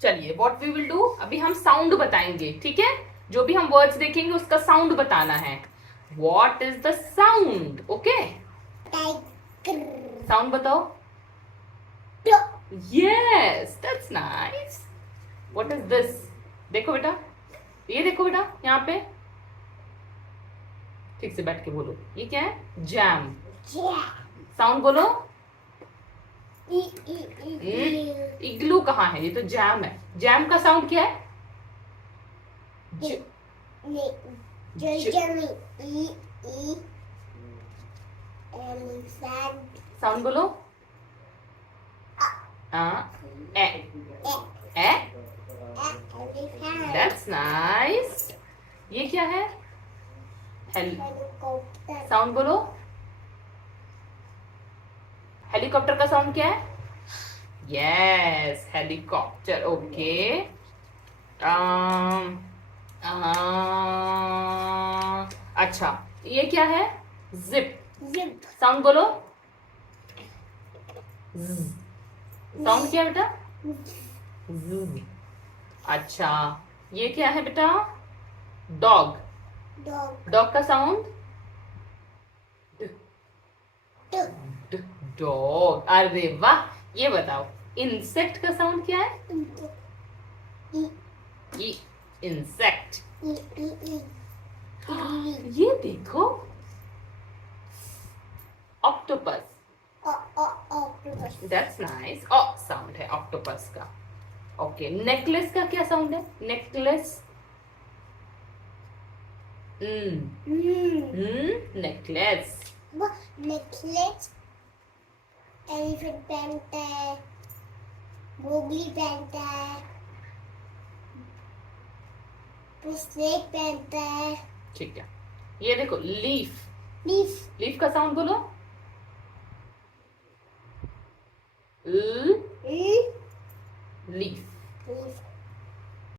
चलिए what we will do, अभी हम साउंड बताएंगे, ठीक है। जो भी हम वर्ड्स देखेंगे उसका साउंड बताना है। What is the sound? Okay, sound बताओ। Yes, that's nice. What is this? देखो बेटा, ये देखो बेटा, यहाँ पे ठीक से बैठ के बोलो, ये क्या है? जैम। साउंड बोलो। इग्लू कहाँ है? ये तो जैम है। जैम का साउंड क्या है? साउंड बोलो। ए ए, दैट्स नाइस। ये क्या है? साउंड बोलो। हेलीकॉप्टर का साउंड क्या है? Yes, helicopter. ओके। अच्छा, ये क्या है? जिप। साउंड बोलो। साउंड क्या है बेटा? ज़। अच्छा, ये क्या है बेटा? डॉग। डॉग का साउंड? डॉग। अरे वाह, ये बताओ इंसेक्ट का साउंड क्या है? ई। इंसेक्ट। ये देखो, ऑक्टोपस। That's nice. ऑ साउंड है ऑक्टोपस का। ओके, नेकलेस का क्या साउंड है? नेकलेस। नेकलेस। नेकलेस एलिफेंट पहनता है, मोगली पहनता है, ब्रेसलेट पहनता है। ठीक है, ये देखो लीफ। लीफ। लीफ का साउंड बोलो। लीफ।